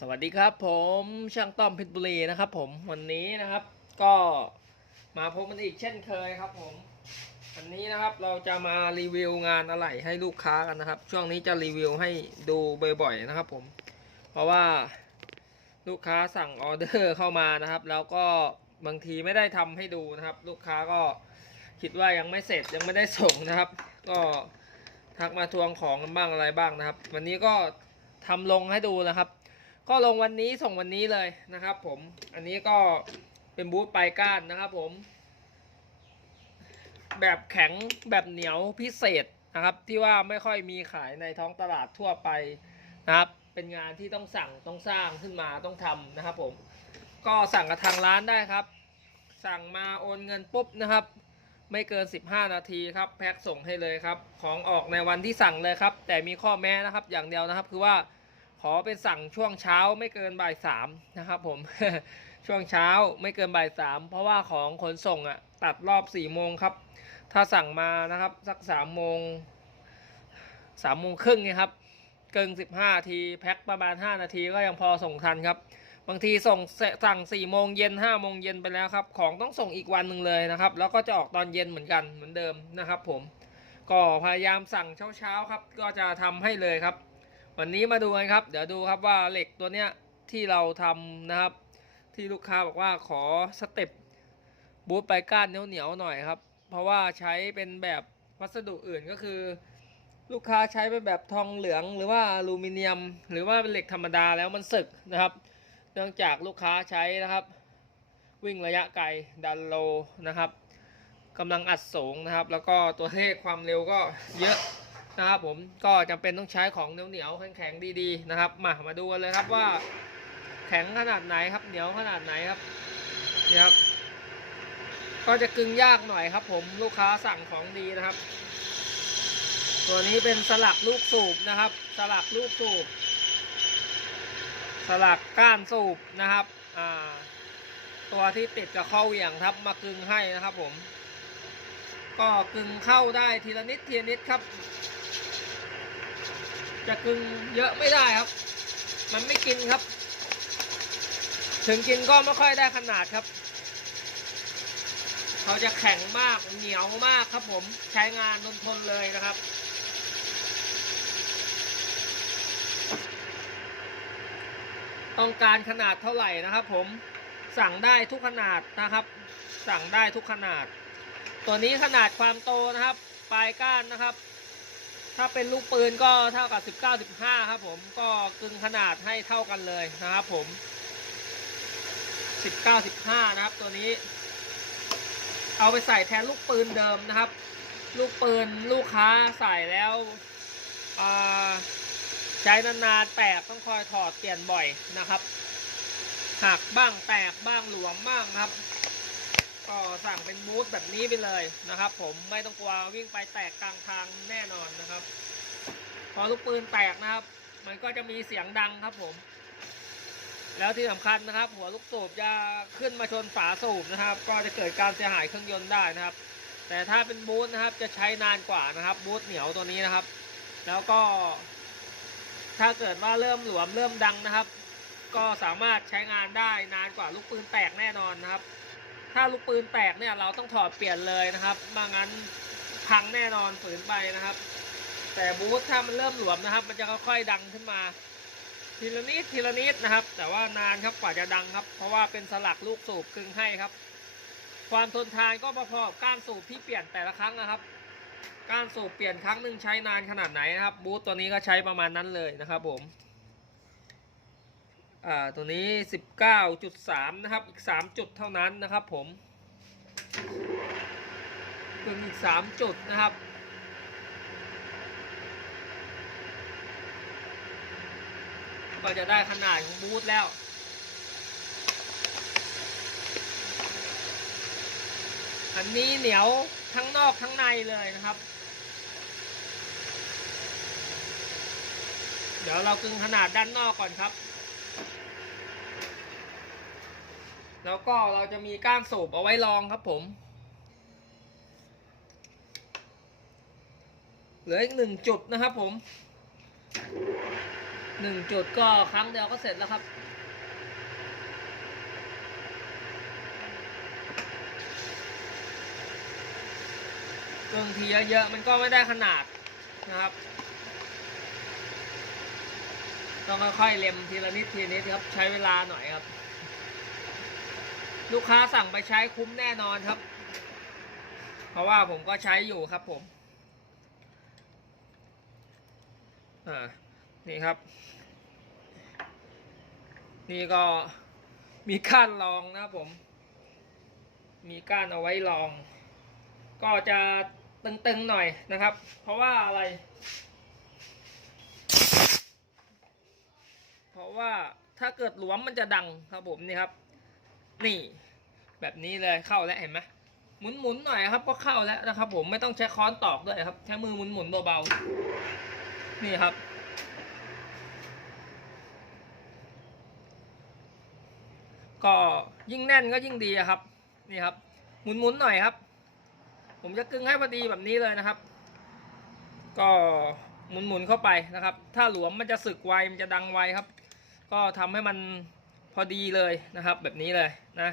สวัสดีครับผมช่างต้อมเพชรบุรีนะครับ ผมวันนี้นะครับ ก็มาพบกันอีกเช่นเคยครับ ผมวันนี้นะครับเราจะมารีวิวงานอะไหล่ให้ลูกค้ากันนะครับ ช่วงนี้จะรีวิวให้ดูบ่อยๆนะครับ ผม เพราะว่าลูกค้าสั่งออเดอร์เข้ามานะครับ แล้วก็บางทีไม่ได้ทำให้ดูนะครับ ลูกค้าก็คิดว่ายังไม่เสร็จยังไม่ได้ส่งนะครับ ก็ทักมาทวงของกันบ้างอะไรบ้างนะครับ วันนี้ก็ทำลงให้ดูนะครับ ก็ลงวันนี้ส่งวันนี้เลยนะครับผมอันนี้ก็เป็นบูธปลายก้านนะครับผม แบบแข็งแบบเหนียวพิเศษนะครับ ที่ว่าไม่ค่อยมีขายในท้องตลาดทั่วไปนะครับ เป็นงานที่ต้องสั่งต้องสร้างขึ้นมาต้องทำนะครับผม ก็สั่งกับทางร้านได้ครับ สั่งมาโอนเงินปุ๊บนะครับ ไม่เกิน 15 นาทีครับ แพ็คส่งให้เลยครับ ของออกในวันที่สั่งเลยครับ แต่มีข้อแม้นะครับอย่างเดียวนะครับคือว่า ขอเป็นสั่งช่วงเช้าไม่เกินบ่ายสามนะครับผม ช่วงเช้าไม่เกินบ่ายสามเพราะว่าของขนส่งอะตัดรอบสี่โมงครับ ถ้าสั่งมานะครับสักสามโมงสามโมงครึ่งเนี่ยครับ เกินสิบห้าทีแพ็คประมาณห้านาทีก็ยังพอส่งทันครับ บางทีส่งสั่งสี่โมงเย็นห้าโมงเย็นไปแล้วครับ ของต้องส่งอีกวันหนึ่งเลยนะครับ แล้วก็จะออกตอนเย็นเหมือนกันเหมือนเดิมนะครับ ผม ก็พยายามสั่งเช้าๆครับ ก็จะทำให้เลยครับ วันนี้มาดูกันครับ เดี๋ยวดูครับว่าเหล็กตัวเนี้ยที่เราทำนะครับ ที่ลูกค้าบอกว่าขอสเต็ปบูทไปก้านเหนียวๆหน่อยครับ เพราะว่าใช้เป็นแบบวัสดุอื่นก็คือ ลูกค้าใช้เป็นแบบทองเหลืองหรือว่าอลูมิเนียม หรือว่าเป็นเหล็กธรรมดาแล้วมันสึกนะครับ เนื่องจากลูกค้าใช้นะครับ วิ่งระยะไกลดันโลนะครับกำลังอัดสูงนะครับ แล้วก็ตัวเลขความเร็วก็เยอะ นะครับผมก็จำเป็นต้องใช้ของเหนียวๆแข็งๆดีๆนะครับ มามาดูกันเลยครับว่าแข็งขนาดไหนครับเหนียวขนาดไหนครับนี่ครับ ก็จะกึงยากหน่อยครับ ผมลูกค้าสั่งของดีนะครับ ตัวนี้เป็นสลักลูกสูบนะครับ สลักลูกสูบ สลักก้านสูบนะครับอ่าตัวที่ติดกับข้อเหวี่ยงครับมากึงให้นะครับผมก็กึงเข้าได้ทีละนิดทีละนิดครับ จะกึงเยอะไม่ได้ครับ มันไม่กินครับ ถึงกินก็ไม่ค่อยได้ขนาดครับเขาจะแข็งมากเหนียวมากครับผมใช้งานทนทนเลยนะครับ ต้องการขนาดเท่าไหร่นะครับผมสั่งได้ทุกขนาดนะครับ สั่งได้ทุกขนาด ตัวนี้ขนาดความโตนะครับ ปลายก้านนะครับ ถ้าเป็นลูกปืนก็เท่ากับ 19 15 ครับผมก็กึ่งขนาดให้เท่ากันเลยนะครับผม 19 15 นะครับตัวนี้ เอาไปใส่แทนลูกปืนเดิมนะครับ ลูกปืนลูกค้าใส่แล้วใช้นานๆแตกต้องคอยถอดเปลี่ยนบ่อยนะครับหักบ้างแตกบ้างหลวมบ้างครับ ก็สั่งเป็นบูธแบบนี้ไปเลยนะครับ ผมไม่ต้องกลัววิ่งไปแตกกลางทางแน่นอนนะครับ พอลูกปืนแตกนะครับ มันก็จะมีเสียงดังครับผม แล้วที่สำคัญนะครับ หัวลูกสูบจะขึ้นมาชนฝาสูบนะครับ ก็จะเกิดการเสียหายเครื่องยนต์ได้นะครับ แต่ถ้าเป็นบูธนะครับจะใช้นานกว่านะครับ บูธเหนียวตัวนี้นะครับ แล้วก็ ถ้าเกิดว่าเริ่มหลวมเริ่มดังนะครับ ก็สามารถใช้งานได้นานกว่าลูกปืนแตกแน่นอนนะครับ ถ้าลูกปืนแตกเนี่ยเราต้องถอดเปลี่ยนเลยนะครับไมางั้นพังแน่นอนฝืนไปนะครับ แต่บูทถ้ามันเริ่มหลวมนะครับ มันจะค่อยๆดังขึ้นมา ทีละนิดทีละนิดนะครับ แต่ว่านานครับกว่าจะดังครับ เพราะว่าเป็นสลักลูกสูบกึ่งให้ครับ ความทนทานก็พอๆกับก้านสูบที่เปลี่ยนแต่ละครั้งนะครับ ก้านสูบเปลี่ยนครั้งหนึ่งใช้นานขนาดไหนนะครับ บูทตัวนี้ก็ใช้ประมาณนั้นเลยนะครับผม อ่าตัวนี้ 19.3 นะครับ อีก 3 จุดเท่านั้นนะครับผมเพิ่มอีก 3 จุดนะครับก็จะได้ขนาดของบูธแล้ว อันนี้เหนียวทั้งนอกทั้งในเลยนะครับ เดี๋ยวเรากึงขนาดด้านนอกก่อนครับ แล้วก็เราจะมีก้านสูบเอาไว้รองครับผม เหลืออีกหนึ่งจุดนะครับผมหนึ่งจุดก็ครั้งเดียวก็เสร็จแล้วครับ บางทีเยอะๆมันก็ไม่ได้ขนาดนะครับ ต้องค่อยๆเล็มทีละนิดทีนิดครับ ใช้เวลาหน่อยครับ ลูกค้าสั่งไปใช้คุ้มแน่นอนครับ เพราะว่าผมก็ใช้อยู่ครับผมอ่านี่ครับ นี่ก็มีก้านรองนะผม มีก้านเอาไว้รอง ก็จะตึงๆหน่อยนะครับ เพราะว่าอะไร เพ ราะว่าถ้าเกิดหลวมมันจะดังครับผมนี่ครับ นี่ แบบนี้เลยเข้าแล้วเห็นไหมหมุนๆหน่อยครับก็เข้าแล้วนะครับ ผมไม่ต้องใช้ค้อนตอกด้วยครับ ใช้มือหมุนๆเบาๆนี่ครับ ก็ยิ่งแน่นก็ยิ่งดีครับ นี่ครับ หมุนๆหน่อยครับ ผมจะกึงให้พอดีแบบนี้เลยนะครับ ก็หมุนๆเข้าไปนะครับ ถ้าหลวมมันจะสึกไวมันจะดังไวครับ ก็ทำให้มันพอดีเลยนะครับ แบบนี้เลยนะ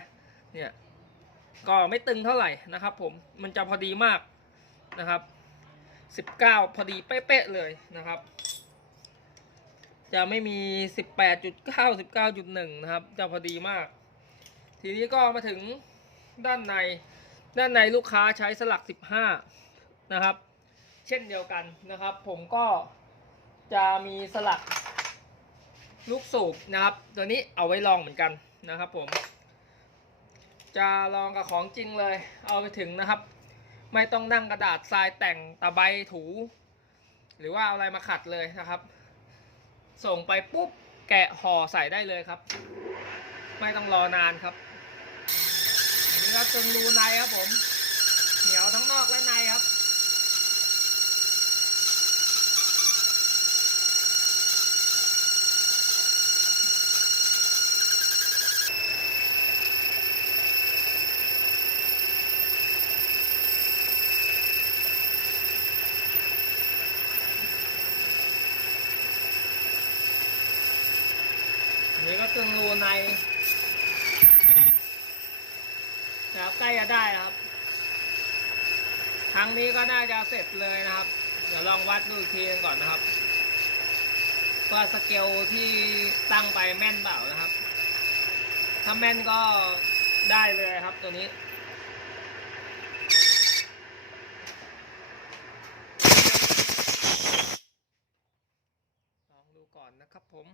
เนี่ยก็ไม่ตึงเท่าไหร่นะครับ ผมมันจะพอดีมากนะครับสิบเก้าพอดีเป๊ะๆเลยนะครับ จะไม่มีสิบแปดจุดเก้าสิบเก้าจุดหนึ่งนะครับ จะพอดีมาก ทีนี้ก็มาถึงด้านในด้านในลูกค้าใช้สลัก 15 นะครับ เช่นเดียวกันนะครับ ผมก็จะมีสลัก ลูกสูบนะครับ ตัวนี้เอาไว้ลองเหมือนกันนะครับผม จะลองกับของจริงเลย เอาไปถึงนะครับ ไม่ต้องนั่งกระดาษทรายแต่งตะไบถู หรือว่าเอาอะไรมาขัดเลยนะครับ ส่งไปปุ๊บแกะห่อใส่ได้เลยครับ ไม่ต้องรอนานครับนนี้ก็ตึงรูในครับผม เหนียวทั้งนอกและในครับ อันนี้ก็ ตึงรูในนะครับใกล้จะได้ครับ ครั้งนี้ก็น่าจะเสร็จเลยนะครับ เดี๋ยวลองวัดดูอีกทีหนึงก่อนนะครับว่าสเกลที่ตั้งไปแม่นเปล่านะครับ ถ้าแม่นก็ได้เลยครับตัวนี้ ลองดูก่อนนะครับผม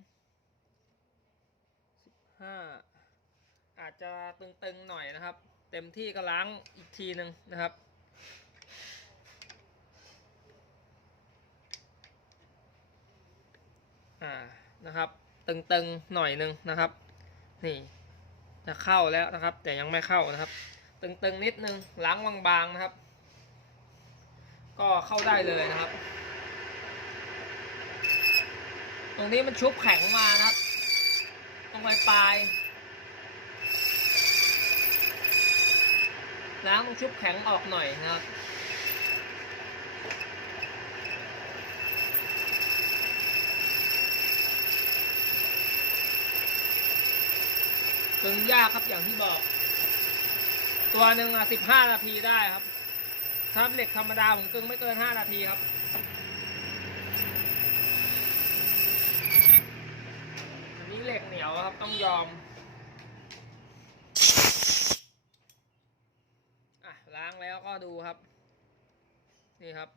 15อาจจะตึงๆหน่อยนะครับ เต็มที่ก็ล้างอีกทีหนึ่งนะครับ อ่านะครับ ตึงๆหน่อยหนึ่งนะครับ นี่จะเข้าแล้วนะครับ แต่ยังไม่เข้านะครับ ตึงๆนิดนึงล้างบางๆนะครับ ก็เข้าได้เลยนะครับ ตรงนี้มันชุบแข็งมานะครับ รงปลายปลายล้างชุบแข็งออกหน่อยนะครับตึงยากครับอย่างที่บอก ตัวหนึ่งอะสิบห้านาทีได้ครับถ้าเหล็กธรรมดาผมตึงไม่เกินห้านาทีครับ อันนี้ เหล็กเหนียวครับต้องยอมอะล้างแล้วก็ดูครับ นี่ครับ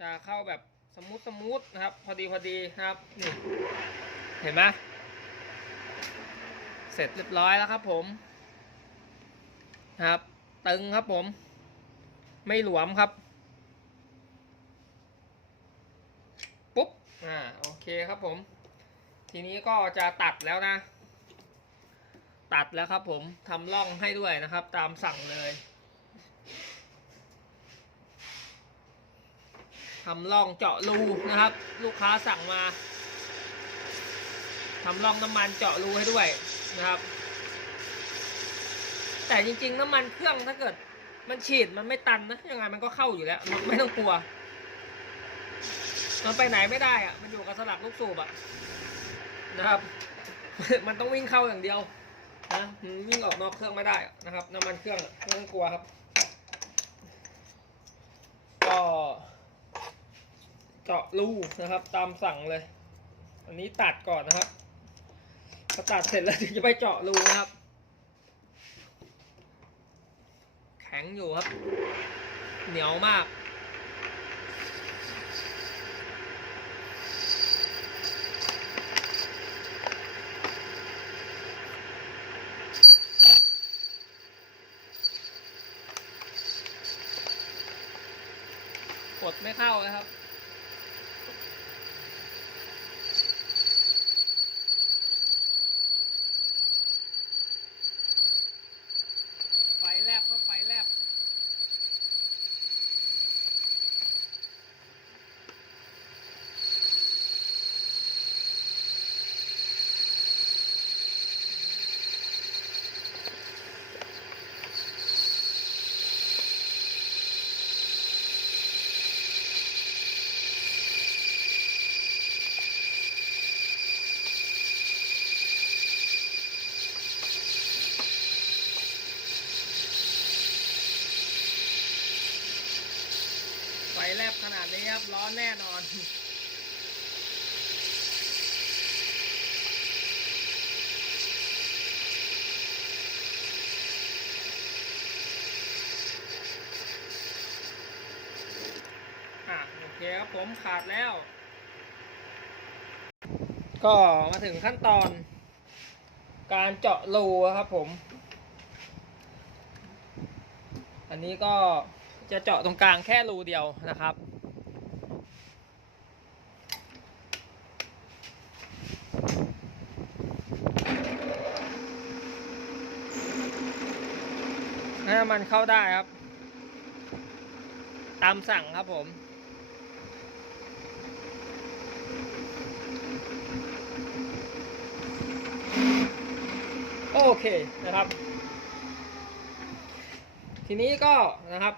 จะเข้าแบบสมูทสมูทนะครับ พอดีพอดีนะครับนี่เห็นไหมเสร็จเรียบร้อยแล้วครับผมนะครับ ตึงครับผม ไม่หลวมครับปุ๊บ อ่า โอเคครับผม ทีนี้ก็จะตัดแล้วนะ ตัดแล้วครับผมทำร่องให้ด้วยนะครับ ตามสั่งเลยทำร่องเจาะรูนะครับ ลูกค้าสั่งมาทำร่องน้ำมันเจาะรูให้ด้วยนะครับ แต่จริง ๆ น้ำมันเครื่องถ้าเกิด มันฉีดมันไม่ตันนะยังไงมันก็เข้าอยู่แล้วไม่ต้องกลัว มันไปไหนไม่ได้อะมันอยู่กับสลักลูกสูบอะ นะครับ มันต้องวิ่งเข้าอย่างเดียวนะวิ่งออกนอกเครื่องไม่ได้นะครับน้ำมันเครื่องไม่ต้องกลัวครับ ก็เจาะรูนะครับ ตามสั่งเลย อันนี้ตัดก่อนนะครับพอตัดเสร็จแล้วถึงจะไปเจาะรูนะครับ แข็งอยู่ครับ เหนียวมาก กดไม่เข้านะครับ ไฟแลบก็ไฟแลบ ไฟแลบ ขนาดนี้ครับร้อนแน่นอนอะโอเคครับผมขาดแล้ว ก็มาถึงขั้นตอน การเจาะรูครับผม อันนี้ก็จะเจาะตรงกลางแค่รูเดียวนะครับ ให้มันเข้าได้ครับ ตามสั่งครับผม โอเคนะครับ ทีนี้ก็นะครับ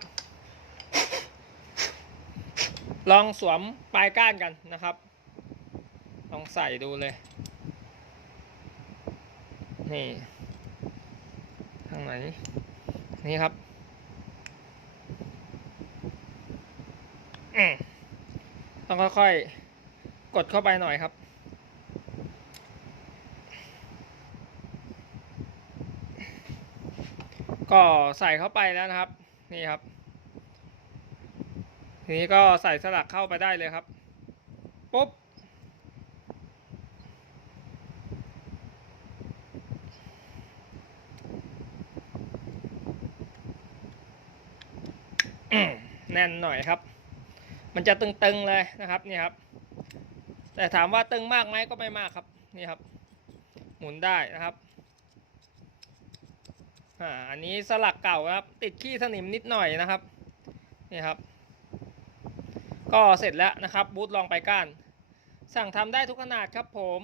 ลองสวมปลายก้านกันนะครับ ลองใส่ดูเลย นี่ทางไหน นี่ครับต้องค่อยๆ กดเข้าไปหน่อยครับ ก็ใส่เข้าไปแล้วนะครับ นี่ครับ ทีนี้ก็ใส่สลักเข้าไปได้เลยครับปุ๊บ แน่นหน่อยครับ มันจะตึงๆเลยนะครับนี่ครับ แต่ถามว่าตึงมากไหมก็ไม่มากครับนี่ครับ หมุนได้นะครับอ่าอันนี้สลักเก่าครับ ติดขี้สนิมนิดหน่อยนะครับนี่ครับ ก็เสร็จแล้วนะครับ บูทลองไปก้าน สั่งทำได้ทุกขนาดครับผม